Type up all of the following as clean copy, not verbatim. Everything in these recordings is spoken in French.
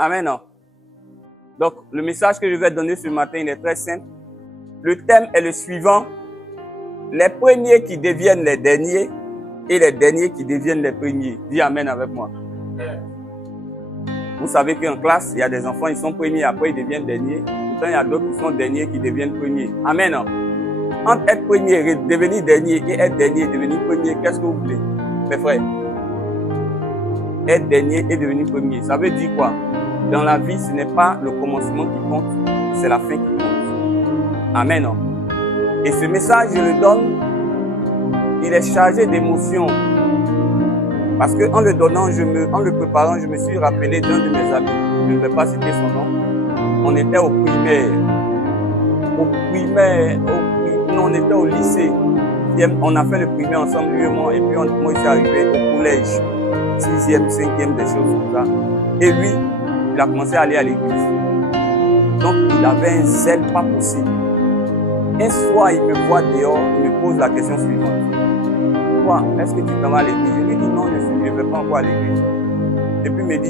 Amen. Non? Donc, le message que je vais donner ce matin, il est très simple. Le thème est le suivant. Les premiers qui deviennent les derniers et les derniers qui deviennent les premiers. Dis Amen avec moi. Vous savez qu'en classe, il y a des enfants, ils sont premiers, après ils deviennent derniers. Pourtant, il y a d'autres qui sont derniers qui deviennent premiers. Amen. Non? Entre être premier, devenir dernier et être dernier, devenir premier, qu'est-ce que vous voulez, mes frères? Être dernier et devenir premier, ça veut dire quoi? Dans la vie, ce n'est pas le commencement qui compte, c'est la fin qui compte. Amen. Non? Et ce message, je le donne, il est chargé d'émotions. Parce qu'en le donnant, en le préparant, je me suis rappelé d'un de mes amis. Je ne vais pas citer son nom. On était au primaire. On était au lycée. On a fait le primaire ensemble, lui et moi. Et puis moi, je suis arrivé au collège. 6e, 5e, des choses comme ça. Et lui, il a commencé à aller à l'église. Donc, il avait un zèle pas possible. Un soir, il me voit dehors, il me pose la question suivante. Toi, est-ce que tu t'en vas à l'église? Je lui dis non, je ne vais pas encore à l'église. Et puis il me dit,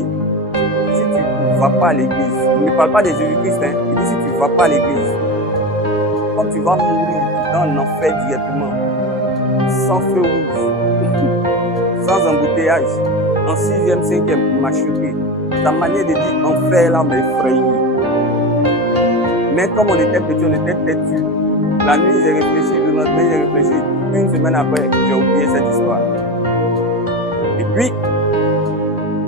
si tu ne vas pas à l'église, il ne me parle pas de Jésus-Christ, hein. Il dit, si tu ne vas pas à l'église, quand tu vas mourir dans l'enfer directement, sans feu rouge, sans embouteillage, en 6e, 5e, il m'a choqué. Ta manière de dire enfer là m'a effrayé. Mais comme on était petits, on était têtus. La nuit, j'ai réfléchi, le lendemain, j'ai réfléchi. Une semaine après, j'ai oublié cette histoire. Et puis,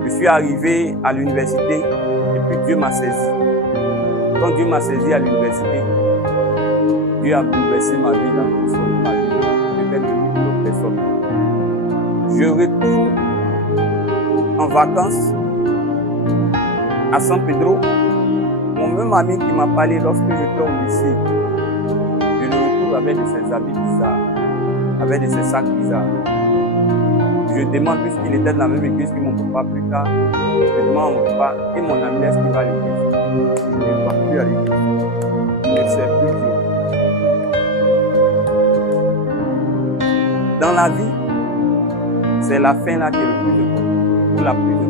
je suis arrivé à l'université et puis Dieu m'a saisi. Quand Dieu m'a saisi à l'université, Dieu a bouleversé ma vie, il a transformé ma vie. J'étais devenu une autre personne. Je retourne en vacances à San Pedro. Mon même ami qui m'a parlé lorsque j'étais au lycée, je le retrouve avec de ses habits bizarres, avec de ses sacs bizarres. Je demande, puisqu'il était dans la même église que mon papa plus tard, je demande à mon papa, et mon ami, est-ce qu'il va à l'église? Je ne vais plus à l'église. Il ne sait plus Dieu. Dans la vie, c'est la fin là qui est le plus important, ou la plus importante.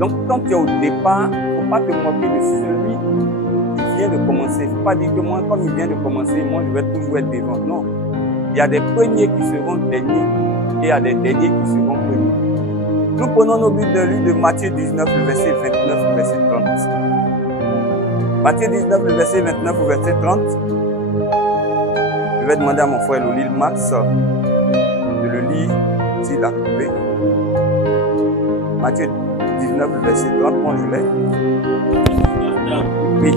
Donc, quand tu es au départ, il ne faut pas te moquer de celui qui vient de commencer. Il ne faut pas dire que moi, comme il vient de commencer, moi, je vais toujours être devant. Non. Il y a des premiers qui seront derniers et il y a des derniers qui seront premiers. Nous prenons nos buts de lui de Matthieu 19, le verset 29 au verset 30. Matthieu 19, le verset 29 au verset 30. Je vais demander à mon frère Lolil Max de le lire s'il a trouvé. Matthieu 19, le verset 30, moi je l'ai. Oui.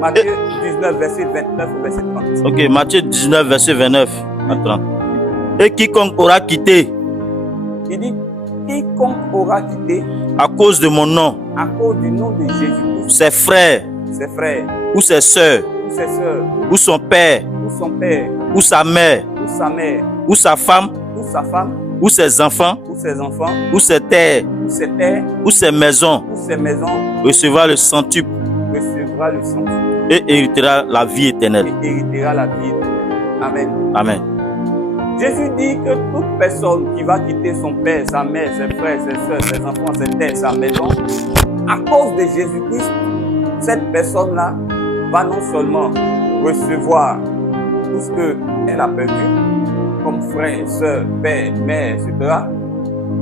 Matthieu 19, verset 29 au verset 30. Ok, Matthieu 19, verset 29 à 30. Et quiconque aura quitté. Il dit, quiconque aura quitté. À cause de mon nom. À cause du nom de Jésus-Christ. Ses frères. Ses frères. Ou ses sœurs. Ou ses sœurs. Ou son père. Ou son père. Ou sa mère. Ou sa mère. Ou sa femme. Ou sa femme. Ou ses enfants. Ou ses enfants. Ou ses terres. Ou ses terres. Ou ses maisons. Ou ses maisons. Recevra le centuple. Recevra le centuple. Et héritera la vie éternelle. Et héritera la vie éternelle. Amen. Amen. Jésus dit que toute personne qui va quitter son père, sa mère, ses frères, ses soeurs, ses enfants, ses terres, sa maison, à cause de Jésus-Christ, cette personne-là va non seulement recevoir tout ce qu'elle a perdu, comme frères, soeurs, père, mère, etc.,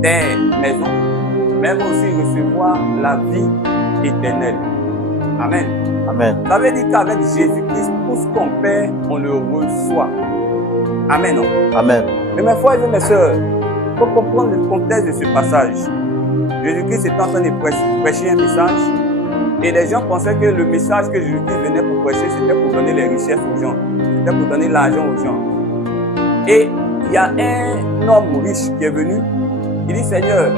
terre, maison, mais aussi recevoir la vie éternelle. Amen. Amen. Ça veut dire qu'avec Jésus-Christ, tout ce qu'on perd, on le reçoit. Amen. Non? Amen. Mais mes frères et mes sœurs, il faut comprendre le contexte de ce passage. Jésus-Christ était en train de prêcher un message et les gens pensaient que le message que Jésus-Christ venait pour prêcher, c'était pour donner les richesses aux gens, c'était pour donner l'argent aux gens. Et il y a un homme riche qui est venu, il dit, Seigneur,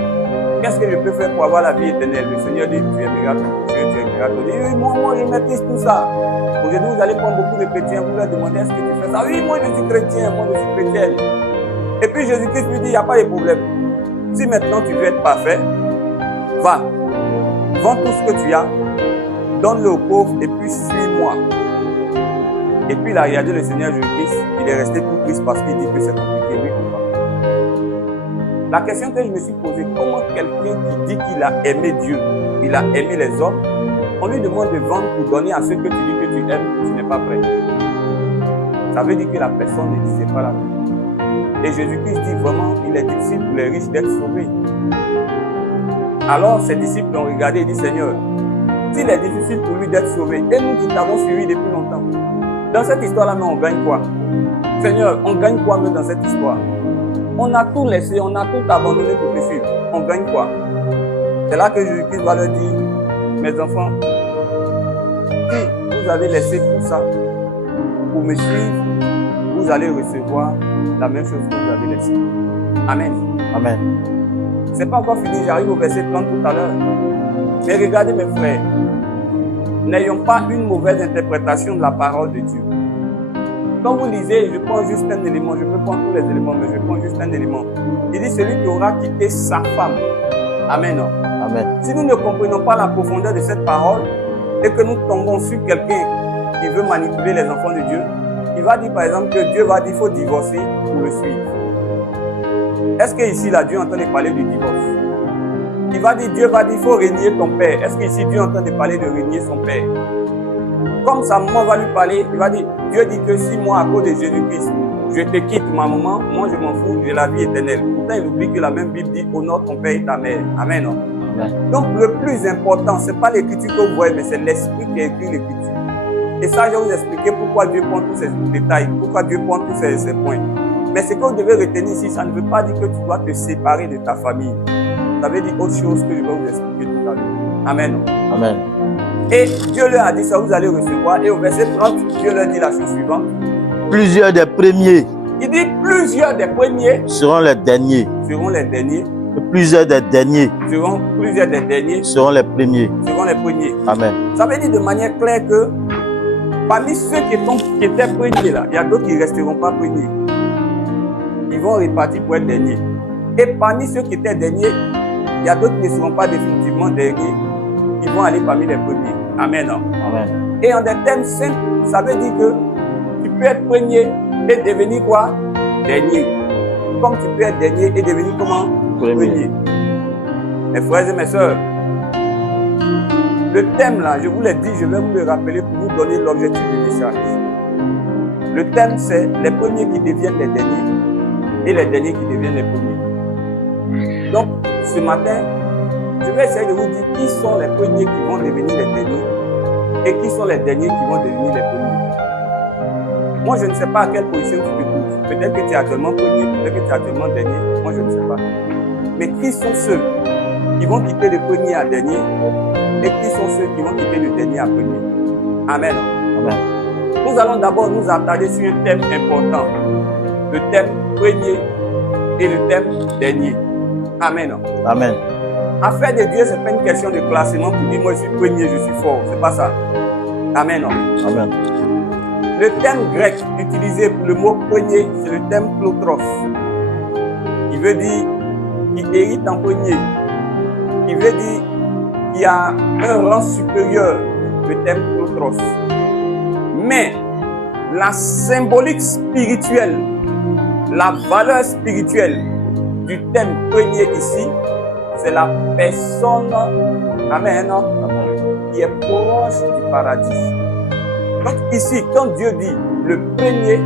qu'est-ce que je peux faire pour avoir la vie éternelle? Le Seigneur dit, tu es miracle, tu es miracle. Il dit, oui, moi, je maîtrise tout ça. Aujourd'hui, vous allez prendre beaucoup de chrétiens, vous leur demandez, est-ce que tu fais ça? Oui, moi, je suis chrétien, moi, je suis chrétienne. Et puis Jésus-Christ lui dit, il n'y a pas de problème. Si maintenant tu veux être parfait, va, vends tout ce que tu as, donne-le aux pauvres et puis suis-moi. Et puis il a regardé le Seigneur Jésus-Christ, il est resté tout triste parce qu'il dit que c'est compliqué, oui, La question que je me suis posée, comment quelqu'un qui dit qu'il a aimé Dieu, il a aimé les hommes, on lui demande de vendre pour donner à ceux que tu dis que tu aimes, tu n'es pas prêt. Ça veut dire que la personne ne disait pas la vérité. Et Jésus-Christ dit vraiment, il est difficile pour les riches d'être sauvés. Alors ses disciples l'ont regardé et dit, Seigneur, s'il est difficile pour lui d'être sauvé, et nous qui t'avons suivi depuis longtemps, dans cette histoire-là, on gagne quoi? Seigneur, on gagne quoi même dans cette histoire? On a tout laissé, on a tout abandonné pour te suivre. On gagne quoi? C'est là que Jésus-Christ va leur dire, mes enfants, si vous avez laissé tout ça pour me suivre, vous allez recevoir la même chose que vous avez laissé. Amen. Amen. C'est pas encore fini, j'arrive au verset 30 tout à l'heure. Mais regardez mes frères, n'ayons pas une mauvaise interprétation de la parole de Dieu. Quand vous lisez, je prends juste un élément, je peux prendre tous les éléments, mais je prends juste un élément. Il dit celui qui aura quitté sa femme. Amen. Amen. Si nous ne comprenons pas la profondeur de cette parole et que nous tombons sur quelqu'un qui veut manipuler les enfants de Dieu, il va dire par exemple que Dieu va dire qu'il faut divorcer pour le suivre. Est-ce qu'ici, là, Dieu est en train de parler du divorce? Il va dire, Dieu va dire qu'il faut régner ton père. Est-ce qu'ici, Dieu est en train de parler de régner son père? Comme sa maman va lui parler, il va dire, Dieu dit que si moi, à cause de Jésus-Christ, je te quitte ma maman, moi je m'en fous, j'ai la vie éternelle. Pourtant, il oublie que la même Bible dit, honore ton père et ta mère. Amen. Non? Amen. Donc, le plus important, ce n'est pas l'écriture que vous voyez, mais c'est l'esprit qui a écrit l'écriture. Et ça, je vais vous expliquer pourquoi Dieu prend tous ces détails, pourquoi Dieu prend tous ces points. Mais ce que vous devez retenir ici, ça ne veut pas dire que tu dois te séparer de ta famille. Ça veut dire autre chose que je vais vous expliquer tout à l'heure. Amen. Amen. Et Dieu leur a dit ça, vous allez recevoir. Et au verset 30, Dieu leur dit la chose suivante. Plusieurs des premiers Il dit plusieurs des premiers seront les derniers. seront les derniers. Et plusieurs des derniers Plusieurs des derniers seront les premiers. seront les premiers. Amen. Ça veut dire de manière claire que parmi ceux qui étaient premiers là, il y a d'autres qui ne resteront pas premiers. Ils vont repartir pour être derniers. Et parmi ceux qui étaient derniers, il y a d'autres qui ne seront pas définitivement derniers. Ils vont aller parmi les premiers. Amen. Amen. Et en des termes simples, ça veut dire que tu peux être premier et devenir quoi? Dernier. Comme tu peux être dernier et devenir comment? Premier. Mes frères et mes sœurs, le thème là, je vous l'ai dit, je vais vous le rappeler pour vous donner l'objectif du message. Le thème c'est les premiers qui deviennent les derniers et les derniers qui deviennent les premiers. Donc, ce matin, je vais essayer de vous dire qui sont les premiers qui vont devenir les derniers et qui sont les derniers qui vont devenir les premiers. Moi, je ne sais pas à quelle position tu te trouves. Peut-être que tu es actuellement premier, peut-être que tu es actuellement dernier. Moi, je ne sais pas. Mais qui sont ceux qui vont quitter le premier à dernier et qui sont ceux qui vont quitter le dernier à premier? Amen. Amen. Nous allons d'abord nous attarder sur un thème important. Le thème premier et le thème dernier. Amen. Amen. Affaire de Dieu, ce n'est pas une question de classement pour dire moi je suis premier, je suis fort. C'est pas ça. Amen. Amen. Le thème grec utilisé pour le mot premier, c'est le thème klotros. Qui veut dire qui hérite en premier. Qui veut dire qu'il y a un rang supérieur, le thème klotros. Mais la symbolique spirituelle, la valeur spirituelle du thème premier ici, c'est la personne, amen, qui est proche du paradis. Donc ici, quand Dieu dit le premier,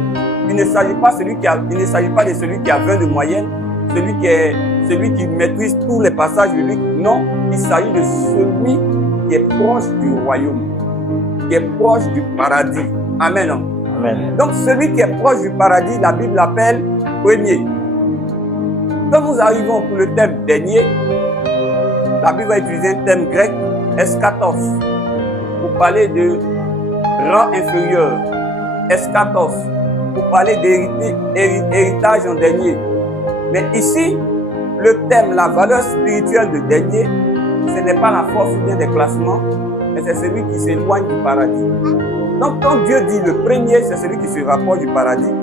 il ne s'agit pas de celui qui a 20 de moyenne, celui qui maîtrise tous les passages bibliques. Non, il s'agit de celui qui est proche du royaume, qui est proche du paradis. Amen. Amen. Donc celui qui est proche du paradis, la Bible l'appelle premier. Quand nous arrivons pour le thème dernier, la Bible va utiliser un thème grec, eschatos, pour parler de rang inférieur. Eschatos, pour parler d'héritage en dernier. Mais ici, le thème, la valeur spirituelle de dernier, ce n'est pas la force ou bien des classements, mais c'est celui qui s'éloigne du paradis. Donc quand Dieu dit le premier, c'est celui qui se rapproche du paradis.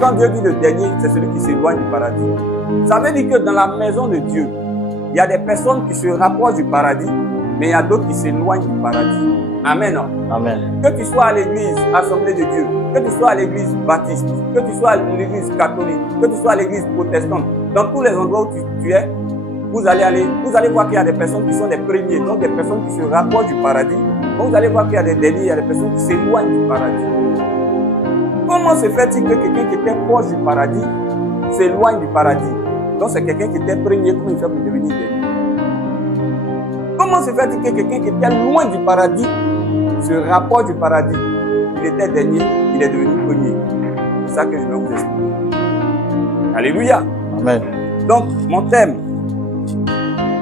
Quand Dieu dit le dernier, c'est celui qui s'éloigne du paradis. Ça veut dire que dans la maison de Dieu, il y a des personnes qui se rapprochent du paradis, mais il y a d'autres qui s'éloignent du paradis. Amen. Amen. Que tu sois à l'église Assemblée de Dieu, que tu sois à l'église baptiste, que tu sois à l'église catholique, que tu sois à l'église protestante, Dans tous les endroits où tu es, vous allez voir qu'il y a des personnes qui sont les premiers, donc des personnes qui se rapprochent du paradis. Donc vous allez voir qu'il y a des derniers, il y a des personnes qui s'éloignent du paradis. Comment se fait-il que quelqu'un qui était proche du paradis s'éloigne du paradis? Donc c'est quelqu'un qui était premier, comment il fait pour devenir dernier? Comment se fait-il que quelqu'un qui était loin du paradis se rapproche du paradis? Il était dernier, il est devenu premier. C'est ça que je vais vous expliquer. Alléluia. Amen. Donc, mon thème,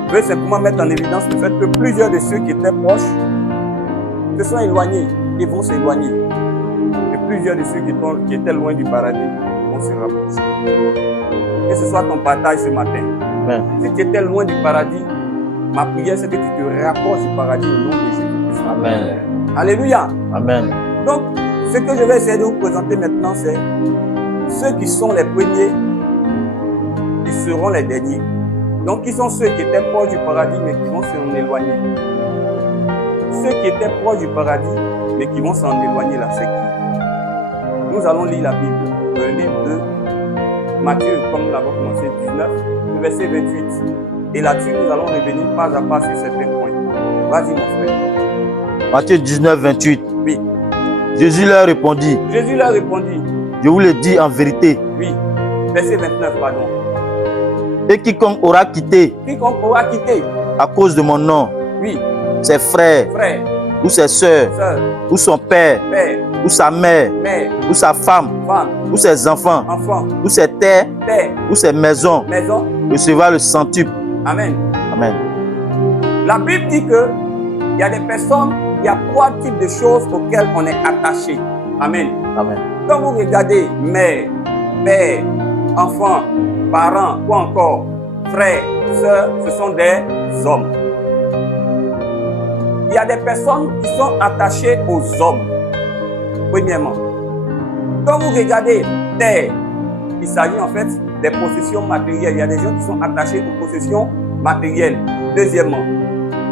je vais simplement mettre en évidence le fait que plusieurs de ceux qui étaient proches se sont éloignés et vont s'éloigner. Et plusieurs de ceux qui étaient loin du paradis vont se rapprocher. Que ce soit ton partage ce matin. Amen. Si tu étais loin du paradis, ma prière c'est que tu te rapproches du paradis au nom de Jésus. Amen. Alléluia. Amen. Donc, ce que je vais essayer de vous présenter maintenant, c'est ceux qui sont les premiers, qui seront les derniers. Donc, qui sont ceux qui étaient proches du paradis, mais qui vont s'en éloigner. Ceux qui étaient proches du paradis, mais qui vont s'en éloigner, là, c'est qui? Nous allons lire la Bible, le livre de Matthieu, comme nous l'avons commencé, 19, le verset 28. Et là-dessus, nous allons revenir pas à pas sur certains points. Vas-y, mon frère. Matthieu 19, 28. Oui. Jésus leur répondit. Jésus leur répondit. Je vous le dis en vérité. Oui. Verset 29, pardon. Et quiconque aura quitté à cause de mon nom, oui, ses frères, ou ses soeurs, ou son père, ou sa mère, ou sa femme, ou ses enfants, ou ses terres, ou ses maisons, recevra le centuple. Amen. Amen. La Bible dit que il y a des personnes, il y a 3 types de choses auxquelles on est attaché. Amen. Amen. Quand vous regardez mère, père, enfant, parents ou encore frères, sœurs, ce sont des hommes. Il y a des personnes qui sont attachées aux hommes. Premièrement, quand vous regardez terre, il s'agit en fait des possessions matérielles. Il y a des gens qui sont attachés aux possessions matérielles. Deuxièmement,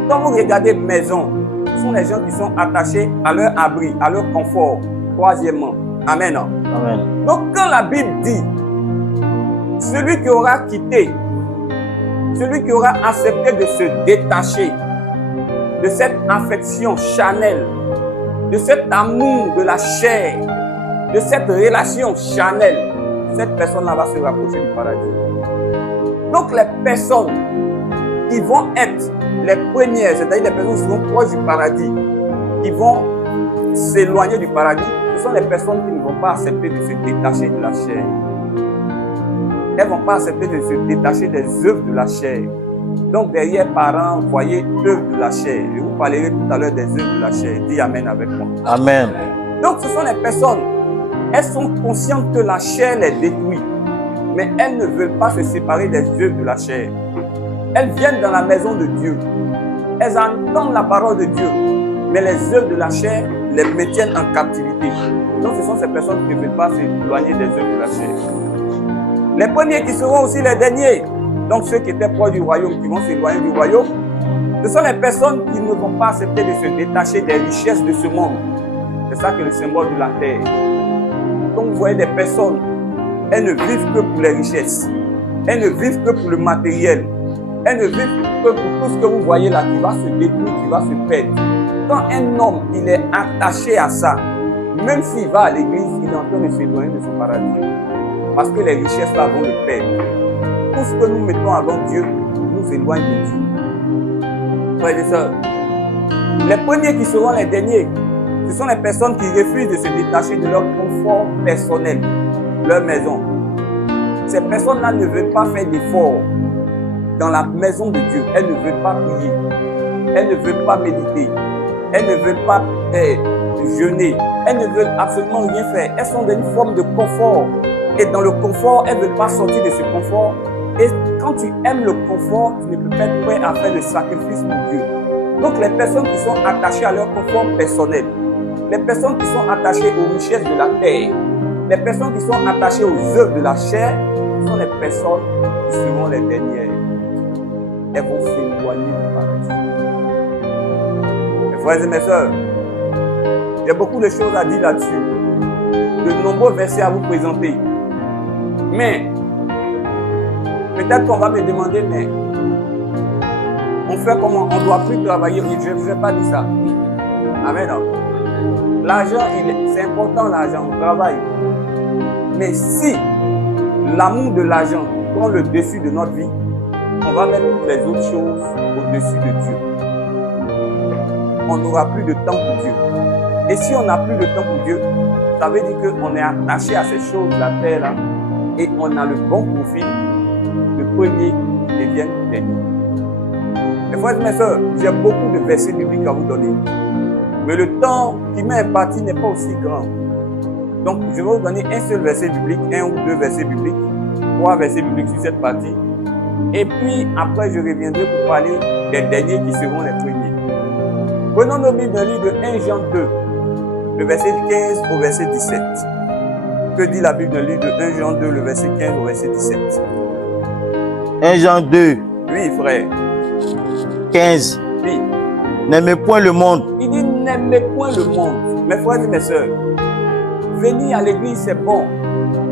quand vous regardez maison, ce sont les gens qui sont attachés à leur abri, à leur confort. Troisièmement, amen. Amen. Donc quand la Bible dit celui qui aura quitté, celui qui aura accepté de se détacher de cette affection charnelle, de cet amour de la chair, de cette relation charnelle, cette personne-là va se rapprocher du paradis. Donc les personnes qui vont être les premières, c'est-à-dire les personnes qui seront proches du paradis, qui vont s'éloigner du paradis, ce sont les personnes qui ne vont pas accepter de se détacher de la chair. Elles ne vont pas accepter de se détacher des œuvres de la chair. Donc derrière parents, voyez œuvres de la chair. Je vous parlerai tout à l'heure des œuvres de la chair. Dis amen avec moi. Amen. Donc ce sont les personnes, elles sont conscientes que la chair les détruit, mais elles ne veulent pas se séparer des œuvres de la chair. Elles viennent dans la maison de Dieu. Elles entendent la parole de Dieu, mais les œuvres de la chair les maintiennent en captivité. Donc ce sont ces personnes qui ne veulent pas s'éloigner des œuvres de la chair. Les premiers qui seront aussi les derniers, donc ceux qui étaient proches du royaume, qui vont s'éloigner du royaume, ce sont les personnes qui ne vont pas accepter de se détacher des richesses de ce monde. C'est ça que le symbole de la terre. Donc vous voyez des personnes, elles ne vivent que pour les richesses. Elles ne vivent que pour le matériel. Elles ne vivent que pour tout ce que vous voyez là, qui va se détruire, qui va se perdre. Quand un homme, il est attaché à ça, même s'il va à l'église, il est en train de s'éloigner de son paradis. Parce que les richesses là vont le perdre. Tout ce que nous mettons avant Dieu nous éloigne de Dieu. Frères et sœurs, les premiers qui seront les derniers, ce sont les personnes qui refusent de se détacher de leur confort personnel, leur maison. Ces personnes-là ne veulent pas faire d'efforts dans la maison de Dieu. Elles ne veulent pas prier. Elles ne veulent pas méditer. Elles ne veulent pas jeûner. Elles ne veulent absolument rien faire. Elles sont dans une forme de confort. Et dans le confort, elles ne veulent pas sortir de ce confort. Et quand tu aimes le confort, tu ne peux pas être prêt à faire le sacrifice pour Dieu. Donc les personnes qui sont attachées à leur confort personnel, les personnes qui sont attachées aux richesses de la terre, les personnes qui sont attachées aux œuvres de la chair, ce sont les personnes qui seront les dernières. Elles vont s'éloigner du paradis. Mes frères et mes sœurs, il y a beaucoup de choses à dire là-dessus. De nombreux versets à vous présenter. Mais Peut-être qu'on va me demander, mais on fait comment? On ne doit plus travailler. Je ne vais pas dire ça. Amen. L'argent, c'est important, l'argent, on travaille. Mais si l'amour de l'argent prend le dessus de notre vie, on va mettre toutes les autres choses au-dessus de Dieu. On n'aura plus de temps pour Dieu. Et si on n'a plus de temps pour Dieu, ça veut dire qu'on est attaché à ces choses de la terre là et on a le bon profil. Le premier devient dernier. Mes frères et mes sœurs, j'ai beaucoup de versets bibliques à vous donner. Mais le temps qui m'est imparti n'est pas aussi grand. Donc, je vais vous donner un seul verset biblique, un ou deux versets bibliques, 3 versets bibliques sur cette partie. Et puis, après, je reviendrai pour parler des derniers qui seront les premiers. Prenons nos Bibles dans le livre de 1 Jean 2, le verset 15 au verset 17. Que dit la Bible dans le livre de 1 Jean 2, le verset 15 au verset 17? 1 Jean 2. Oui, frère. 15. Oui. N'aimez point le monde. Il dit n'aimez point le monde. Mes frères et mes sœurs, venir à l'église, c'est bon.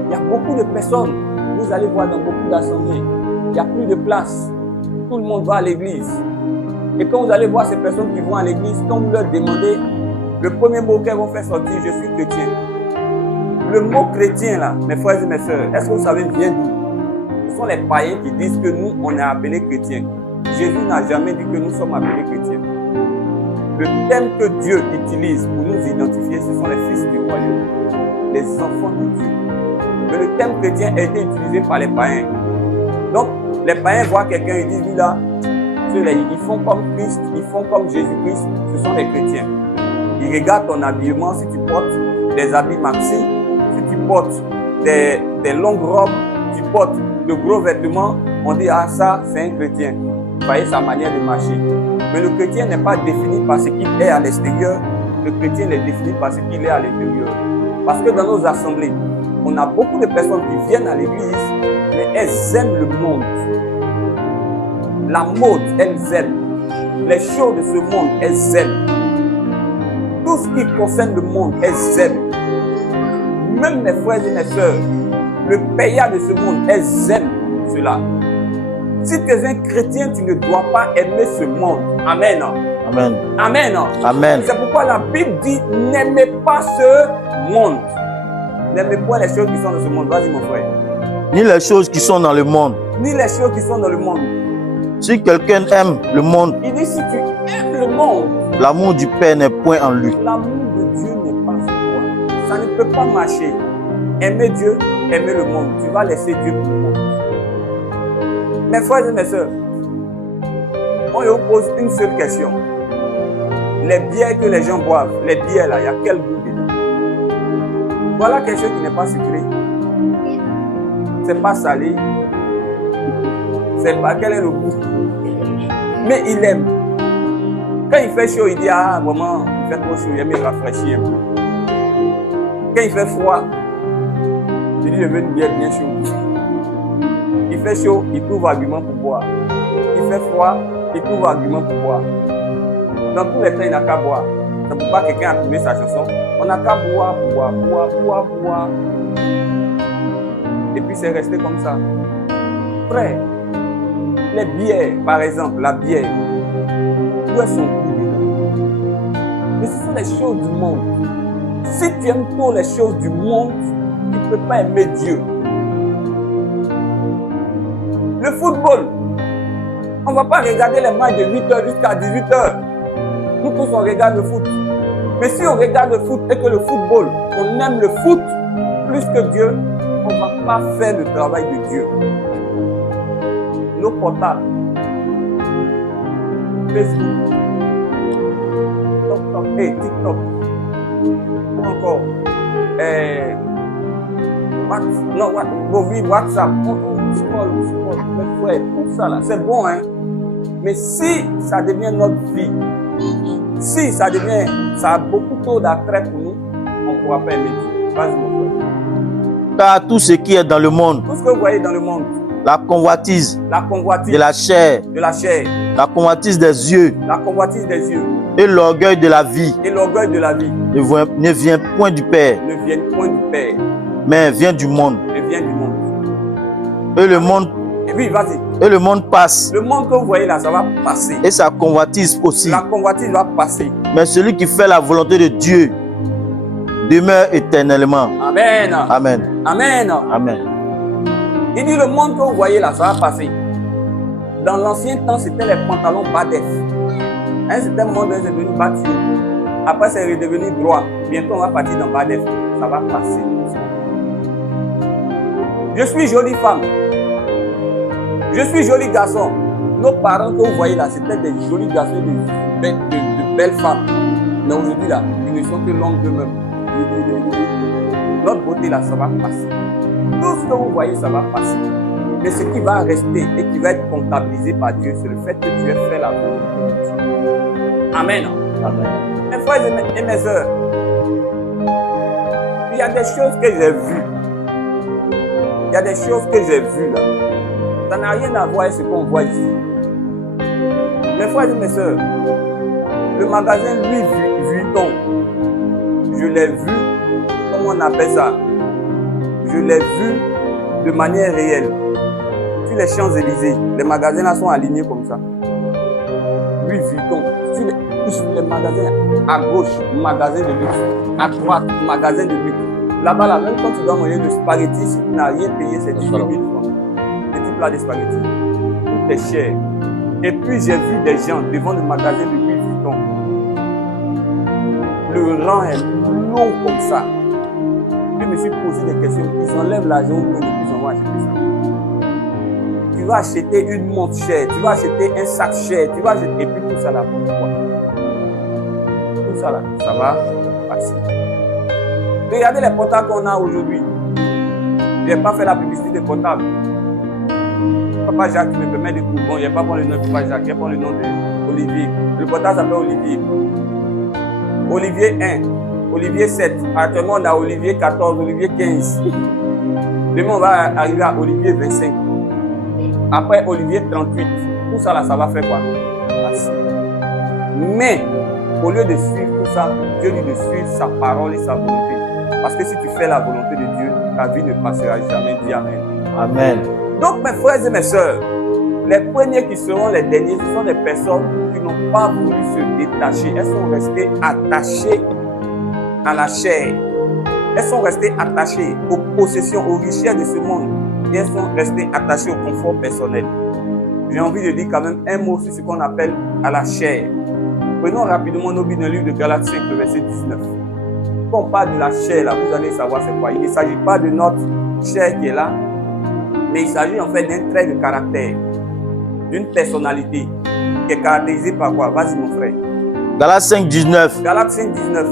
Il y a beaucoup de personnes. Vous allez voir dans beaucoup d'assemblées. Il n'y a plus de place. Tout le monde va à l'église. Et quand vous allez voir ces personnes qui vont à l'église, quand vous leur demandez, le premier mot qu'elles vont faire sortir, je suis chrétien. Le mot chrétien là, mes frères et mes sœurs, est-ce que vous savez bien d'où? Ce sont les païens qui disent que nous, on est appelés chrétiens. Jésus n'a jamais dit que nous sommes appelés chrétiens. Le thème que Dieu utilise pour nous identifier, ce sont les fils du royaume, les enfants de Dieu. Mais le thème chrétien a été utilisé par les païens. Donc, les païens voient quelqu'un et disent, lui là, ceux-là, ils font comme Christ, ils font comme Jésus-Christ, ce sont les chrétiens. Ils regardent ton habillement, si tu portes des habits maxi, si tu portes des longues robes, tu portes de gros vêtements, on dit, ah ça, c'est un chrétien. Vous voyez sa manière de marcher. Mais le chrétien n'est pas défini par ce qu'il est à l'extérieur, le chrétien est défini par ce qu'il est à l'intérieur. Parce que dans nos assemblées, on a beaucoup de personnes qui viennent à l'église, mais elles aiment le monde. La mode, elles aiment. Les choses de ce monde, elles aiment. Tout ce qui concerne le monde, elles aiment. Même mes frères et mes sœurs, le payat de ce monde, elles aiment cela. Si tu es un chrétien, tu ne dois pas aimer ce monde. Amen. Amen. Amen. Amen. C'est pourquoi la Bible dit, n'aimez pas ce monde. N'aimez pas les choses qui sont dans ce monde. Vas-y mon frère. Ni les choses qui sont dans le monde. Ni les choses qui sont dans le monde. Si quelqu'un aime le monde, il dit si tu aimes le monde, l'amour du Père n'est point en lui. L'amour de Dieu n'est pas en toi. Ça ne peut pas marcher. Aimer Dieu, aimer le monde. Tu vas laisser Dieu pour le monde. Mes frères et mes sœurs, on vous pose une seule question. Les bières que les gens boivent, les bières là, il y a quel goût dedans? Voilà quelque chose qui n'est pas sucré. C'est pas salé. C'est pas quel est le goût. Mais il aime. Quand il fait chaud, il dit ah vraiment, il fait trop chaud, il aime rafraîchir un peu. Quand il fait froid, il dit je veux une bière bien chaude. Il fait chaud, il trouve argument pour boire. Il fait froid, il trouve argument pour boire. Dans tous les cas, il n'a qu'à boire. C'est pourquoi quelqu'un a trouvé sa chanson. On n'a qu'à boire. Et puis c'est resté comme ça. Frère, les bières, par exemple, la bière, où est son goût dedans? Mais ce sont les choses du monde. Si tu aimes trop les choses du monde, tu ne peux pas aimer Dieu. Le football, on ne va pas regarder les matchs de 8h jusqu'à 18h. Nous tous on regarde le foot. Mais si on regarde le foot et que le football, on aime le foot plus que Dieu, on ne va pas faire le travail de Dieu. Nos portables, Facebook, TikTok, ou encore WhatsApp, tout ça là, c'est bon, hein. Mais si ça devient notre vie, si ça a beaucoup trop d'attrait pour nous, on ne pourra pas aimer Dieu. Vas-y mon frère. Car tout ce qui est dans le monde, tout ce que vous voyez dans le monde, la convoitise de la chair, la convoitise des yeux, et l'orgueil de la vie, ne vient point du Père, mais vient du monde. Et le monde Et puis, vas-y. Et le monde passe. Le monde que vous voyez là, ça va passer. Et sa convoitise aussi. La convoitise va passer. Mais celui qui fait la volonté de Dieu demeure éternellement. Amen. Amen. Amen. Amen. Il dit le monde que vous voyez là, ça va passer. Dans l'ancien temps, c'était les pantalons badef. Un certain monde, c'est devenu bâti. Après, c'est redevenu droit. Bientôt, on va partir dans badef. Ça va passer. Je suis jolie femme. Je suis joli garçon. Nos parents que vous voyez là, c'était des jolis garçons, de belles femmes. Mais aujourd'hui là, ils ne sont que longues d'eux-mêmes. Notre beauté là, ça va passer. Tout ce que vous voyez, ça va passer. Mais ce qui va rester et qui va être comptabilisé par Dieu, c'est le fait que tu aies fait la volonté de Dieu. Amen. Amen. Mes frères et mes sœurs, il y a des choses que j'ai vues. Il y a des choses que j'ai vues là. Ça n'a rien à voir avec ce qu'on voit ici. Mes frères et mes sœurs, le magasin Louis Vuitton, je l'ai vu, comment on appelle ça? Je l'ai vu de manière réelle. Sur les Champs-Élysées, les magasins là sont alignés comme ça. Louis Vuitton, sur les magasins à gauche, magasin de luxe, à droite, magasin de luxe. Là-bas, là, même quand tu dois manger de spaghettis, si tu n'as rien payé, c'est 18 000 francs. Petit plat de spaghettis. Tout est cher. Et puis, j'ai vu des gens devant le magasin de Louis Vuitton. Le rang est long comme ça. Je me suis posé des questions. Ils enlèvent l'argent ou de plus en moins acheter ça. Tu vas acheter une montre chère, tu vas acheter un sac cher, tu vas acheter. Et puis tout ça là, pourquoi? Tout ça là, ça va passer. Regardez les portables qu'on a aujourd'hui. Je n'ai pas fait la publicité des portables. Papa Jacques me permet de tout. Bon, je n'ai pas pris le nom de Papa Jacques, je prends le nom d'Olivier. Le portable s'appelle Olivier. Olivier 1, Olivier 7. Actuellement, on a Olivier 14, Olivier 15. Demain, on va arriver à Olivier 25. Après, Olivier 38. Tout ça là, ça va faire quoi? Passer. Mais, au lieu de suivre tout ça, Dieu dit de suivre sa parole et sa volonté. Parce que si tu fais la volonté de Dieu, ta vie ne passera jamais. Dis Amen. Amen. Donc, mes frères et mes sœurs, les premiers qui seront les derniers, ce sont des personnes qui n'ont pas voulu se détacher. Elles sont restées attachées à la chair. Elles sont restées attachées aux possessions, aux richesses de ce monde. Et elles sont restées attachées au confort personnel. J'ai envie de dire quand même un mot sur ce qu'on appelle à la chair. Prenons rapidement nos Bibles dans le livre de Galates 5, le verset 19. Quand on parle de la chair, là, vous allez savoir c'est quoi. Il ne s'agit pas de notre chair qui est là, mais il s'agit en fait d'un trait de caractère, d'une personnalité qui est caractérisée par quoi? Vas-y mon frère. Galates 5, 19. Galates 5, 19.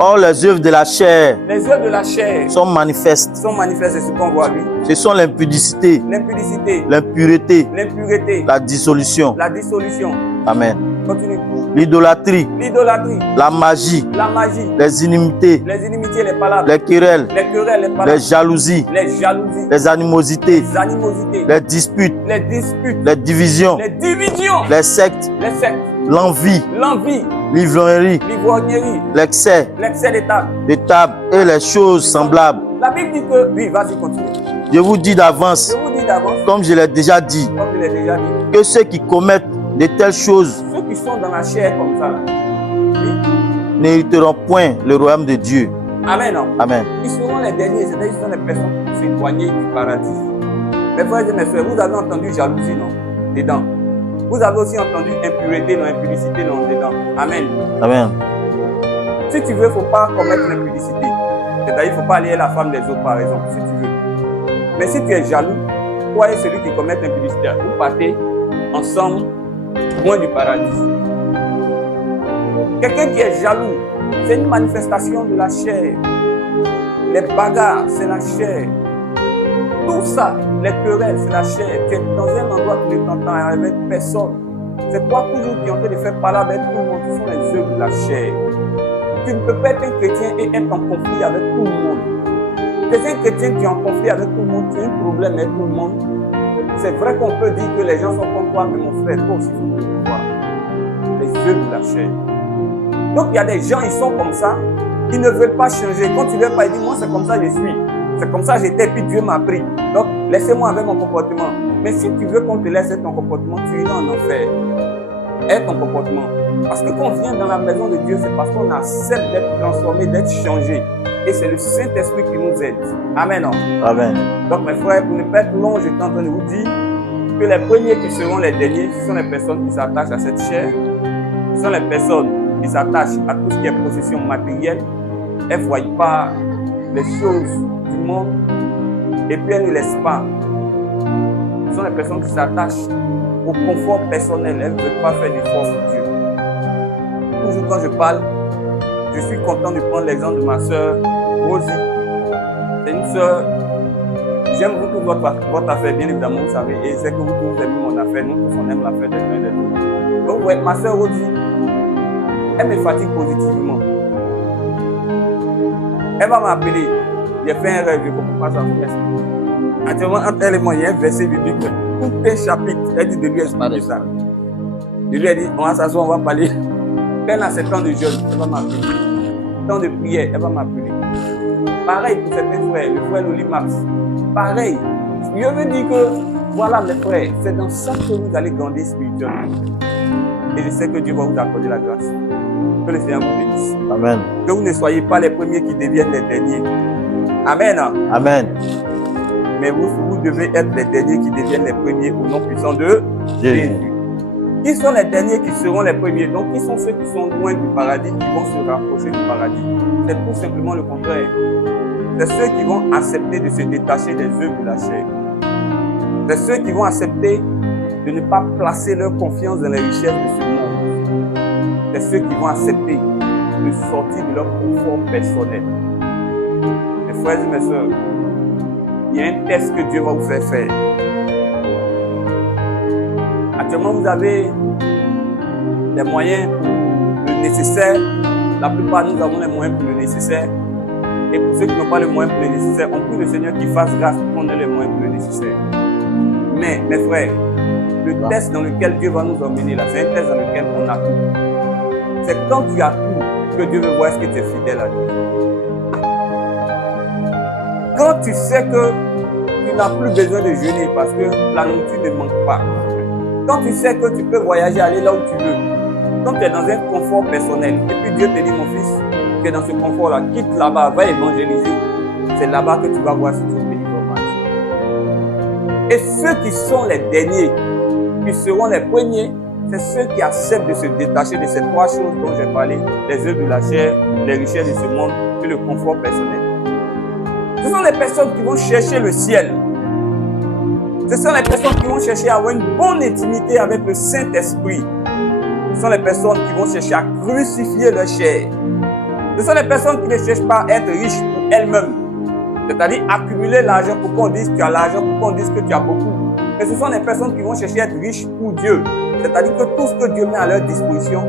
Or, les œuvres de la chair Les œuvres de la chair sont manifestes. sont manifestes, c'est ce qu'on voit, oui. Ce sont l'impudicité, L'impudicité, l'impureté, l'impureté, la dissolution. la dissolution. Amen. Continue. L'idolâtrie, L'idolâtrie, la magie, la magie, les inimitiés, les inimitiés, les palabres, les querelles, les palabres, les jalousies, les jalousies, les animosités, les animosités, les disputes, les disputes, les divisions, les divisions, les sectes, les sectes, l'envie, l'envie, l'ivrognerie, l'ivrognerie, l'excès l'excès d'état. de table et les choses semblables. La Bible dit que, oui, vas-y, continue. Je vous dis d'avance, Je vous dis d'avance, comme je l'ai déjà dit, comme je l'ai déjà dit, que ceux qui commettent de telles choses ceux qui sont dans la chair comme ça, là, oui, n'hériteront point le royaume de Dieu. amen, non? Amen. Ils seront les derniers, c'est-à-dire qu'ils sont les personnes qui s'éloigner du paradis. Mes frères et mes frères, vous avez entendu jalousie, non? Dedans. Vous avez aussi entendu impureté, non? Impudicité, non? Dedans. Amen. Amen. Si tu veux, il ne faut pas commettre l'impudicité. C'est-à-dire qu'il ne faut pas aller à la femme des autres, par exemple, si tu veux. Mais si tu es jaloux, toi et celui qui commet l'impudicité, vous partez ensemble, loin du paradis. Quelqu'un qui est jaloux, c'est une manifestation de la chair. Les bagarres, c'est la chair. Tout ça, les querelles, c'est la chair. Tu es dans un endroit où tu ne t'entends avec personne. C'est toi toujours qui es en train de faire parler avec tout le monde. Ce sont les œuvres de la chair. Tu ne peux pas être un chrétien et être en conflit avec tout le monde. Tu es un chrétien qui est en conflit avec tout le monde, tu as un problème avec tout le monde. C'est vrai qu'on peut dire que les gens sont comme toi, mais mon frère, toi aussi, il faut le voir. Les œuvres de la chair. Donc il y a des gens, ils sont comme ça, ils ne veulent pas changer. Quand tu leur parles, ils disent, moi c'est comme ça je suis. C'est comme ça j'étais, puis Dieu m'a pris. Donc laissez-moi avec mon comportement. Mais si tu veux qu'on te laisse être ton comportement, tu iras en enfer. Est ton comportement. Parce que quand on vient dans la maison de Dieu, c'est parce qu'on accepte d'être transformé, d'être changé. Et c'est le Saint-Esprit qui nous aide. Amen. Amen. Donc mes frères, pour ne pas être long, j'étais en train de vous dire que les premiers qui seront les derniers, ce sont les personnes qui s'attachent à cette chair. Ce sont les personnes qui s'attachent à tout ce qui est possession matérielle. Elles ne voient pas les choses du monde et puis elles ne laissent pas. Ce sont les personnes qui s'attachent au confort personnel. Elles ne veulent pas faire d'efforts pour Dieu. Toujours quand je parle, je suis content de prendre l'exemple de ma sœur Rosie. C'est une sœur, j'aime beaucoup votre affaire, bien évidemment, vous savez, et c'est que vous tous aimez mon affaire, nous tous on aime l'affaire des uns des autres. Donc, ouais, ma sœur Rosie, elle me fatigue positivement. Elle va m'appeler, j'ai fait un rêve, je ne comprends pas ça, vous m'expliquez. Actuellement, entre elle et moi, il y a un verset biblique, tout un chapitre, elle dit de lui expliquer ça. Je lui ai dit, on va s'asseoir, on va parler. Quand elle a 7 ans de jeûne, elle va m'appeler. Temps de prière, elle va m'appeler. Pareil pour certains frères, le frère Lolimax. Pareil. Je veux dire que, voilà mes frères, c'est dans ça que vous allez grandir spirituellement. Et je sais que Dieu va vous accorder la grâce. Que le Seigneur vous bénisse. Amen. Que vous ne soyez pas les premiers qui deviennent les derniers. Amen. Amen. Mais vous devez être les derniers qui deviennent les premiers au nom puissant de Jésus. Qui sont les derniers qui seront les premiers? Donc, qui sont ceux qui sont loin du paradis, qui vont se rapprocher du paradis? C'est tout simplement le contraire. C'est ceux qui vont accepter de se détacher des œuvres de la chair. C'est ceux qui vont accepter de ne pas placer leur confiance dans les richesses de ce monde. C'est ceux qui vont accepter de sortir de leur confort personnel. Mes frères et mes sœurs, il y a un test que Dieu va vous faire faire. Actuellement, vous avez les moyens pour le nécessaire. La plupart, nous avons les moyens pour le nécessaire. Et pour ceux qui n'ont pas les moyens pour le nécessaire, on prie le Seigneur qu'il fasse grâce pour qu'on ait les moyens pour le nécessaire. Mais, mes frères, le test dans lequel Dieu va nous emmener là, c'est un test dans lequel on a tout. C'est quand tu as tout que Dieu veut voir est-ce que tu es fidèle à lui. Quand tu sais que tu n'as plus besoin de jeûner parce que la nourriture ne manque pas. Quand tu sais que tu peux voyager, aller là où tu veux. Quand tu es dans un confort personnel, et puis Dieu te dit, mon fils, tu es dans ce confort-là, quitte là-bas, va évangéliser. C'est là-bas que tu vas voir si tu es béni vraiment. Et ceux qui sont les derniers, qui seront les premiers, c'est ceux qui acceptent de se détacher de ces trois choses dont j'ai parlé, les œuvres de la chair, les richesses de ce monde et le confort personnel. Ce sont les personnes qui vont chercher le ciel. Ce sont les personnes qui vont chercher à avoir une bonne intimité avec le Saint-Esprit. Ce sont les personnes qui vont chercher à crucifier leur chair. Ce sont les personnes qui ne cherchent pas à être riches pour elles-mêmes. C'est-à-dire accumuler l'argent pour qu'on dise que tu as l'argent, pour qu'on dise que tu as beaucoup. Mais ce sont les personnes qui vont chercher à être riches pour Dieu. C'est-à-dire que tout ce que Dieu met à leur disposition,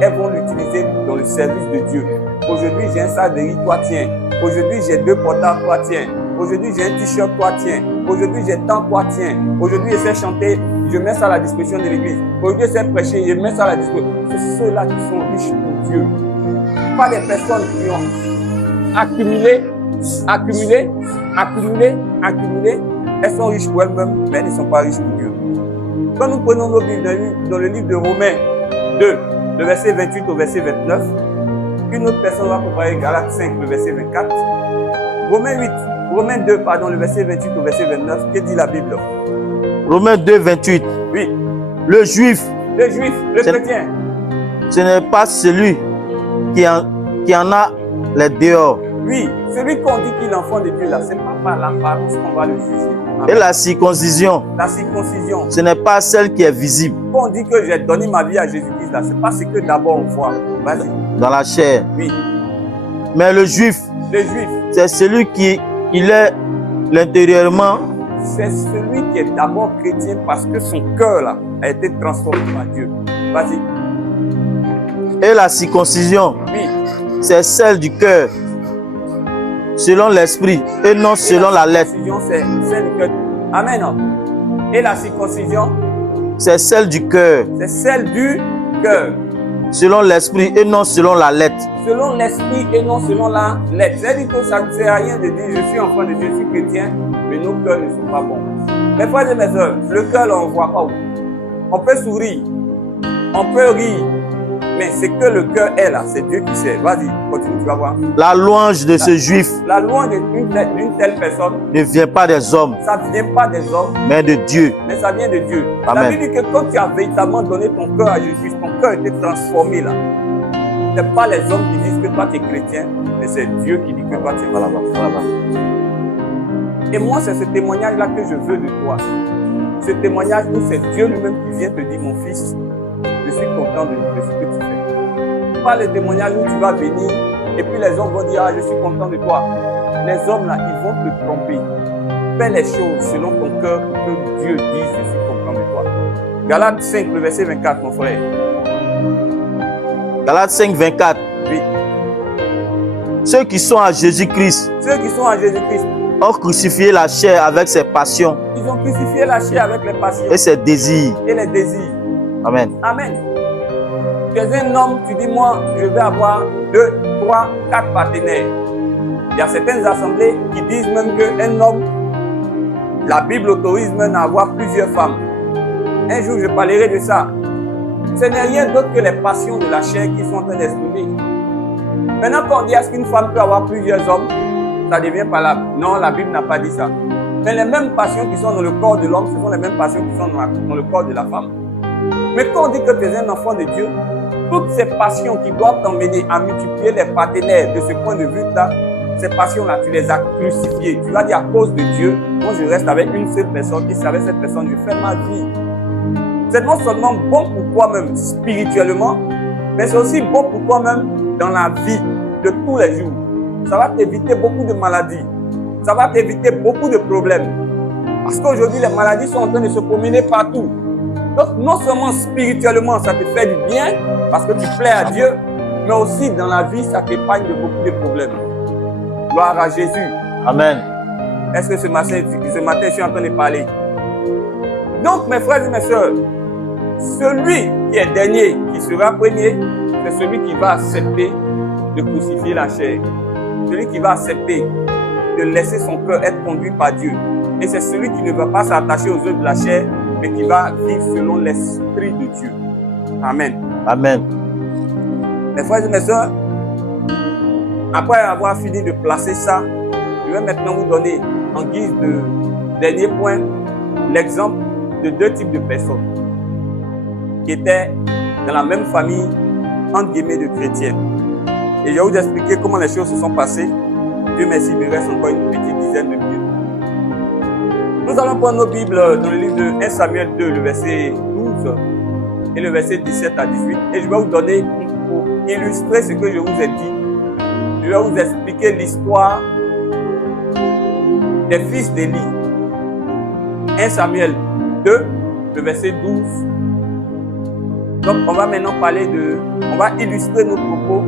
elles vont l'utiliser dans le service de Dieu. Aujourd'hui, j'ai un sac de riz, toi tiens. Aujourd'hui, j'ai 2 portables, toi tiens. Aujourd'hui, j'ai un t-shirt, toi tiens. Aujourd'hui, j'ai tant, toi tiens. Aujourd'hui, j'essaie de chanter, je mets ça à la disposition de l'église. Aujourd'hui, j'essaie de prêcher, je mets ça à la disposition. C'est ceux-là qui sont riches pour Dieu. Pas des personnes qui ont accumulé. Elles sont riches pour elles-mêmes, mais elles ne sont pas riches pour Dieu. Quand nous prenons nos Bibles dans le livre de Romains 2, le verset 28 au verset 29, une autre personne va comparer Galates 5, le verset 24. Romains 2, le verset 28 au verset 29, que dit la Bible? Romains 2, 28. Oui. Le juif, le chrétien. Ce n'est pas celui qui en a les dehors. Oui, celui qu'on dit qu'il est l'enfant de Dieu là, c'est pas par l'apparence qu'on va le juger. Et la circoncision, ce n'est pas celle qui est visible. Quand on dit que j'ai donné ma vie à Jésus-Christ là, c'est pas ce que d'abord on voit. Vas-y. Dans la chair. Oui. Mais le juif, c'est celui qui est l'intérieurement. C'est celui qui est d'abord chrétien parce que son cœur là a été transformé par Dieu. Vas-y. Et la circoncision, c'est celle du cœur, selon l'esprit et non selon la lettre. C'est celle du cœur. Amen. Et la circoncision, c'est celle du cœur. C'est celle du cœur. Selon l'esprit et non selon la lettre. Selon l'esprit et non selon la lettre. C'est-à-dire que ça ne sert à rien de dire je suis enfant de Dieu, je suis chrétien, mais nos cœurs ne sont pas bons. Mes frères et mes sœurs, le cœur, là, on ne voit pas où. On peut sourire, on peut rire, mais c'est que le cœur est là, c'est Dieu qui sait. Vas-y, continue, tu vas voir. La louange de ce juif La louange d'une telle personne ne vient pas des hommes, ça ne vient pas des hommes, mais de Dieu. mais ça vient de Dieu. Amen. La Bible dit que quand tu as véritablement donné ton cœur à Jésus, ton cœur était transformé là. Ce n'est pas les hommes qui disent que toi tu es chrétien, mais c'est Dieu qui dit que toi tu es là-bas. Et moi, c'est ce témoignage-là que je veux de toi. Ce témoignage où c'est Dieu lui-même qui vient te dire, mon fils, je suis content de ce que tu fais. Pas le témoignage où tu vas venir et puis les hommes vont dire, ah, je suis content de toi. Les hommes là, ils vont te tromper. Fais les choses selon ton cœur pour que Dieu dise, je suis content de toi. Galates 5, le verset 24, mon frère. Galates 5, 24. Oui. Ceux qui sont à Jésus-Christ Ceux qui sont à Jésus-Christ, ont crucifié la chair avec ses passions ils ont crucifié la chair avec les passions et ses désirs. et les désirs. Amen. Amen. Tu es un homme, tu dis, moi, je vais avoir 2, 3, 4 partenaires. Il y a certaines assemblées qui disent même qu'un homme, la Bible autorise même à avoir plusieurs femmes. Un jour, je parlerai de ça. Ce n'est rien d'autre que les passions de la chair qui sont en train d'exprimer. Maintenant, quand on dit est-ce qu'une femme peut avoir plusieurs hommes, ça devient palable. Non, la Bible n'a pas dit ça. Mais les mêmes passions qui sont dans le corps de l'homme, ce sont les mêmes passions qui sont dans le corps de la femme. Mais quand on dit que tu es un enfant de Dieu, toutes ces passions qui doivent t'emmener à multiplier les partenaires de ce point de vue-là, ces passions-là, tu les as crucifiées. Tu vas dire à cause de Dieu, moi je reste avec une seule personne, et c'est avec cette personne je fais ma vie. C'est non seulement bon pour toi-même spirituellement, mais c'est aussi bon pour toi-même dans la vie de tous les jours. Ça va t'éviter beaucoup de maladies. Ça va t'éviter beaucoup de problèmes. Parce qu'aujourd'hui, les maladies sont en train de se promener partout. Donc, non seulement spirituellement, ça te fait du bien, parce que tu plais à Dieu, mais aussi dans la vie, ça t'épargne de beaucoup de problèmes. Gloire à Jésus. Amen. Est-ce que ce matin, je suis en train de parler? Donc, mes frères et mes sœurs, celui qui est dernier, qui sera premier, c'est celui qui va accepter de crucifier la chair. Celui qui va accepter de laisser son cœur être conduit par Dieu. Et c'est celui qui ne va pas s'attacher aux œuvres de la chair, mais qui va vivre selon l'Esprit de Dieu. Amen. Amen. Mes frères et mes sœurs, après avoir fini de placer ça, je vais maintenant vous donner, en guise de dernier point, l'exemple de 2 types de personnes qui étaient dans la même famille, entre guillemets, de chrétiennes. Et je vais vous expliquer comment les choses se sont passées. Dieu merci, il me reste encore une petite dizaine de minutes. Nous allons prendre nos Bibles dans le livre de 1 Samuel 2, le verset 12 et le verset 17 à 18. Et je vais vous donner, pour illustrer ce que je vous ai dit, je vais vous expliquer l'histoire des fils d'Élie. 1 Samuel 2, le verset 12. Donc, on va maintenant on va illustrer nos propos,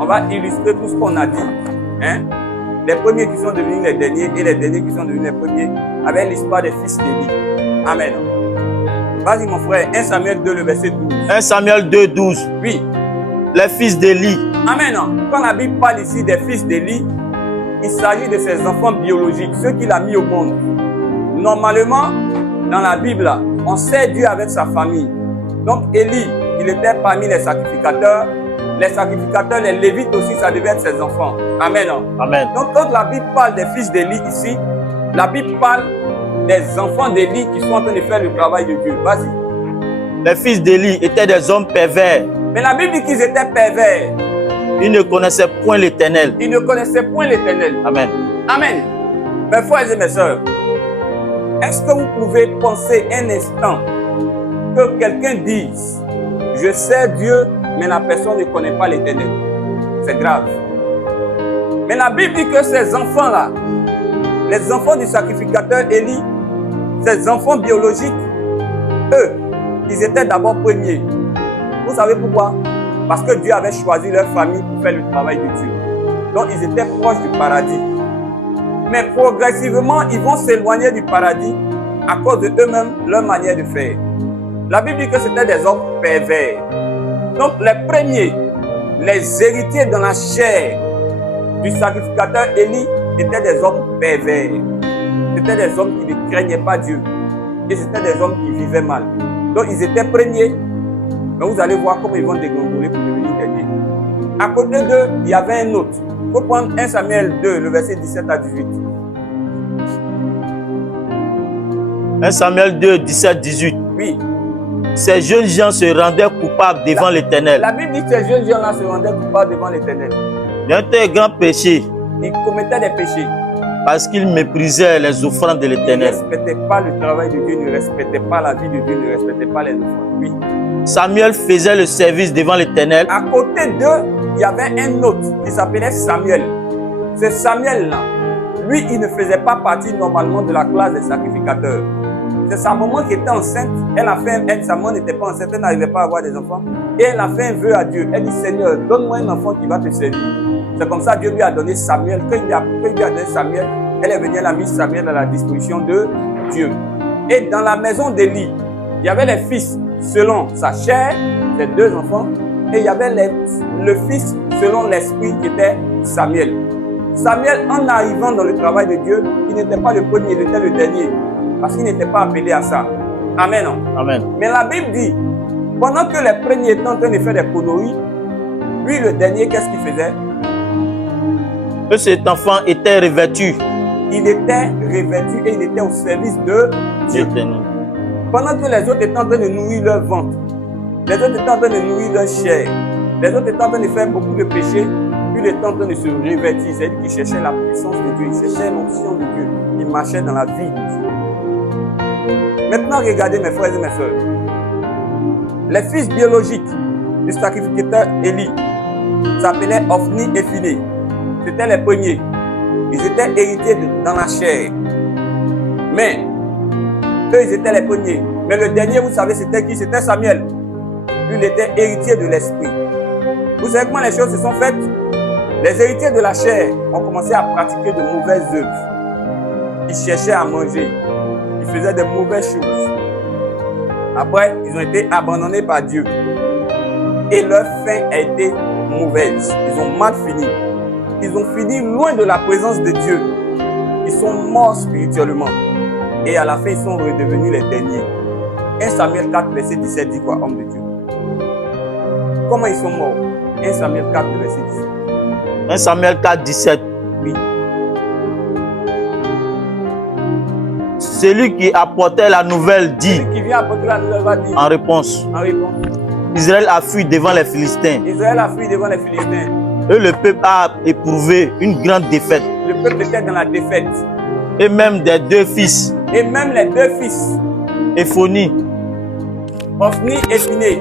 on va illustrer tout ce qu'on a dit. Hein? Les premiers qui sont devenus les derniers et les derniers qui sont devenus les premiers avec l'histoire des fils d'Élie. Amen. Vas-y mon frère, 1 Samuel 2, le verset 12. 1 Samuel 2, 12. Oui. Les fils d'Élie. Amen. Quand la Bible parle ici des fils d'Élie, il s'agit de ses enfants biologiques, ceux qu'il a mis au monde. Normalement, dans la Bible, on sait Dieu avec sa famille. Donc Élie, il était parmi les sacrificateurs. Les sacrificateurs, les Lévites aussi, ça devait être ses enfants. Amen. Amen. Donc quand la Bible parle des fils d'Élie ici, la Bible parle des enfants d'Élie qui sont en train de faire le travail de Dieu. Vas-y. Les fils d'Élie étaient des hommes pervers. Mais la Bible dit qu'ils étaient pervers. Ils ne connaissaient point l'Éternel. Ils ne connaissaient point l'Éternel. Amen. Amen. Mes frères et mes sœurs, est-ce que vous pouvez penser un instant que quelqu'un dise « Je sais Dieu », mais la personne ne connaît pas l'Éternel? C'est grave. Mais la Bible dit que ces enfants-là, les enfants du sacrificateur Élie, ces enfants biologiques, eux, ils étaient d'abord premiers. Vous savez pourquoi? Parce que Dieu avait choisi leur famille pour faire le travail de Dieu. Donc ils étaient proches du paradis. Mais progressivement, ils vont s'éloigner du paradis à cause de eux-mêmes, leur manière de faire. La Bible dit que c'était des hommes pervers. Donc les premiers, les héritiers dans la chair du sacrificateur Élie étaient des hommes pervers. C'était des hommes qui ne craignaient pas Dieu. Et c'était des hommes qui vivaient mal. Donc ils étaient premiers. Mais vous allez voir comment ils vont dégringoler pour devenir derniers. À côté d'eux, il y avait un autre. Il faut prendre 1 Samuel 2, le verset 17 à 18. 1 Samuel 2, 17, 18. Oui. Ces jeunes gens se rendaient coupables devant l'Éternel. La Bible dit que ces jeunes gens-là se rendaient coupables devant l'Éternel. Ils ont un grand péché. Ils commettaient des péchés. Parce qu'ils méprisaient les offrandes de Ils ne l'Éternel. respectaient pas le travail de Dieu, ils ne respectaient pas la vie de Dieu, ils ne respectaient pas les offrandes. Oui. Samuel faisait le service devant l'Éternel. À côté d'eux, il y avait un autre qui s'appelait Samuel. Ce Samuel-là, lui, il ne faisait pas partie normalement de la classe des sacrificateurs. C'est sa maman qui était enceinte. Sa maman n'était pas enceinte, elle n'arrivait pas à avoir des enfants. Et elle a fait un vœu à Dieu. Elle dit, Seigneur, donne-moi un enfant qui va te servir. C'est comme ça que Dieu lui a donné Samuel. Quand il lui a donné Samuel, elle est venue, elle a mis Samuel à la disposition de Dieu. Et dans la maison d'Élie, il y avait les fils selon sa chair, ses 2 enfants, et il y avait le fils selon l'esprit qui était Samuel. Samuel, en arrivant dans le travail de Dieu, il n'était pas le premier, il était le dernier, parce qu'il n'était pas appelé à ça. Amen. Amen. Mais la Bible dit, pendant que les premiers étaient en train de faire des conneries, lui, le dernier, qu'est-ce qu'il faisait? Que cet enfant était revêtu. Il était revêtu et il était au service de Dieu. Pendant que les autres étaient en train de nourrir leur ventre, les autres étaient en train de nourrir leur chair, les autres étaient en train de faire beaucoup de péchés, lui il était en train de se revêtir. C'est-à-dire qu'il cherchait la puissance de Dieu, il cherchait l'onction de Dieu, il marchait dans la vie de Dieu. Maintenant, regardez mes frères et mes sœurs. Les fils biologiques du sacrificateur Élie s'appelaient Ophni et Phiné. C'était les premiers. Ils étaient héritiers dans la chair. Mais eux, ils étaient les premiers. Mais le dernier, vous savez, c'était qui? C'était Samuel. Lui, il était héritier de l'esprit. Vous savez comment les choses se sont faites? Les héritiers de la chair ont commencé à pratiquer de mauvaises œuvres. Ils cherchaient à manger. Ils faisaient de mauvaises choses. Après, ils ont été abandonnés par Dieu. Et leur fin a été mauvaise. Ils ont mal fini. Ils ont fini loin de la présence de Dieu. Ils sont morts spirituellement. Et à la fin, ils sont redevenus les derniers. 1 Samuel 4, verset 17 dit quoi, homme de Dieu? Comment ils sont morts? 1 Samuel 4, verset 17. 1 Samuel 4, 17. Oui. Celui qui apportait la nouvelle dit. Celui qui vient apporter la nouvelle va dire. En réponse. Israël a fui devant les Philistins. Israël a fui devant les Philistins. Et le peuple a éprouvé une grande défaite. Le peuple était dans la défaite. Et même des 2 fils. Et même les 2 fils. Éphoni. Ophni et Phiné.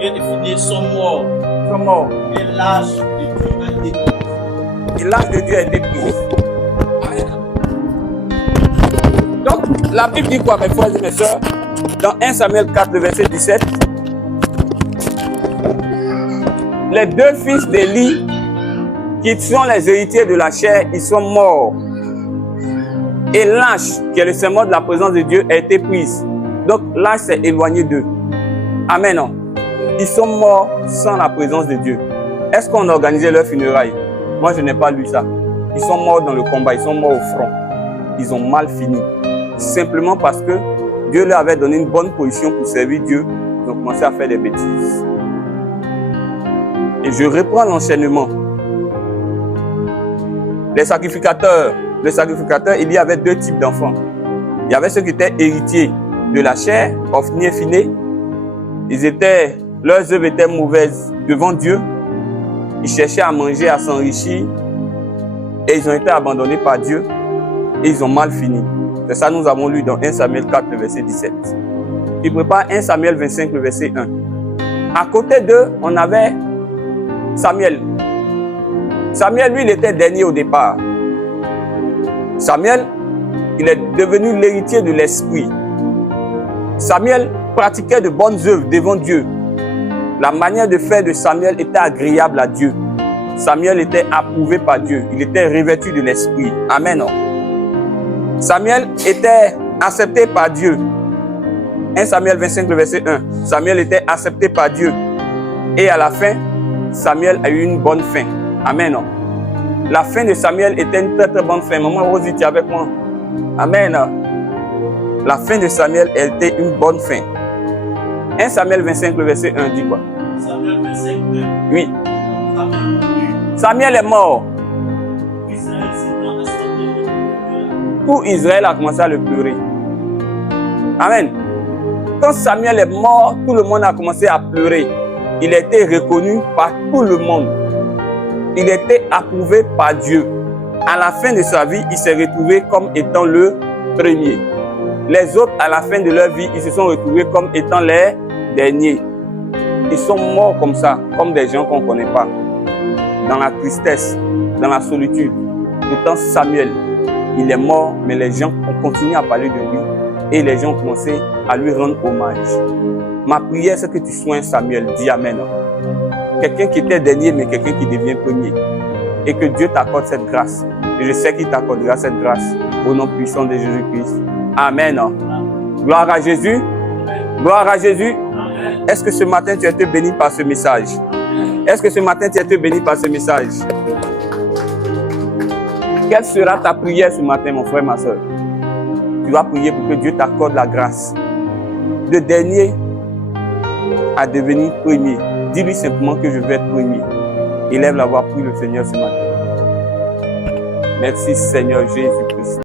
Et Phiné sont morts. Et l'âge de Dieu a été pris. Et l'âge de Dieu a été pris. Donc, la Bible dit quoi, mes frères et mes sœurs? Dans 1 Samuel 4, verset 17. Les 2 fils d'Élie, qui sont les héritiers de la chair, ils sont morts. Et l'âge, qui est le symbole de la présence de Dieu, a été prise. Donc l'âge s'est éloigné d'eux. Amen. Non? Ils sont morts sans la présence de Dieu. Est-ce qu'on a organisé leur funérailles? Moi, je n'ai pas lu ça. Ils sont morts dans le combat, ils sont morts au front. Ils ont mal fini. Simplement parce que Dieu leur avait donné une bonne position pour servir Dieu. Ils ont commencé à faire des bêtises. Et je reprends l'enchaînement. Les sacrificateurs, il y avait 2 types d'enfants. Il y avait ceux qui étaient héritiers de la chair, Ophni et Phiné. Leurs œuvres étaient mauvaises devant Dieu. Ils cherchaient à manger, à s'enrichir. Et ils ont été abandonnés par Dieu. Et ils ont mal fini. C'est ça que nous avons lu dans 1 Samuel 4, le verset 17. Il prépare 1 Samuel 25, le verset 1. À côté d'eux, on avait Samuel. Samuel, lui, il était dernier au départ. Samuel, il est devenu l'héritier de l'esprit. Samuel pratiquait de bonnes œuvres devant Dieu. La manière de faire de Samuel était agréable à Dieu. Samuel était approuvé par Dieu. Il était revêtu de l'esprit. Amen. Samuel était accepté par Dieu. 1 Samuel 25, le verset 1. Samuel était accepté par Dieu. Et à la fin, Samuel a eu une bonne fin. Amen. La fin de Samuel était une très très bonne fin. Maman Rosie, tu es avec moi? Amen. La fin de Samuel était une bonne fin. 1 Samuel 25, le verset 1 dit quoi? Samuel 25, oui. Samuel Samuel est mort. Tout Israël a commencé à le pleurer. Amen. Quand Samuel est mort, tout le monde a commencé à pleurer. Il a été reconnu par tout le monde. Il était approuvé par Dieu. À la fin de sa vie, il s'est retrouvé comme étant le premier. Les autres, à la fin de leur vie, ils se sont retrouvés comme étant les derniers. Ils sont morts comme ça, comme des gens qu'on ne connaît pas. Dans la tristesse, dans la solitude. Pourtant, Samuel, il est mort, mais les gens ont continué à parler de lui. Et les gens ont commencé à lui rendre hommage. Ma prière, c'est que tu sois un Samuel. Dis Amen. Quelqu'un qui était dernier, mais quelqu'un qui devient premier. Et que Dieu t'accorde cette grâce. Et je sais qu'il t'accordera cette grâce. Au nom puissant de Jésus-Christ. Amen. Gloire à Jésus. Gloire à Jésus. Est-ce que ce matin, tu as été béni par ce message? Est-ce que ce matin, tu as été béni par ce message? Quelle sera ta prière ce matin, mon frère, ma soeur? Tu vas prier pour que Dieu t'accorde la grâce. De dernier à devenir premier. Dis-lui simplement que je vais être premier. Élève la voix, prie le Seigneur ce matin. Merci Seigneur Jésus-Christ.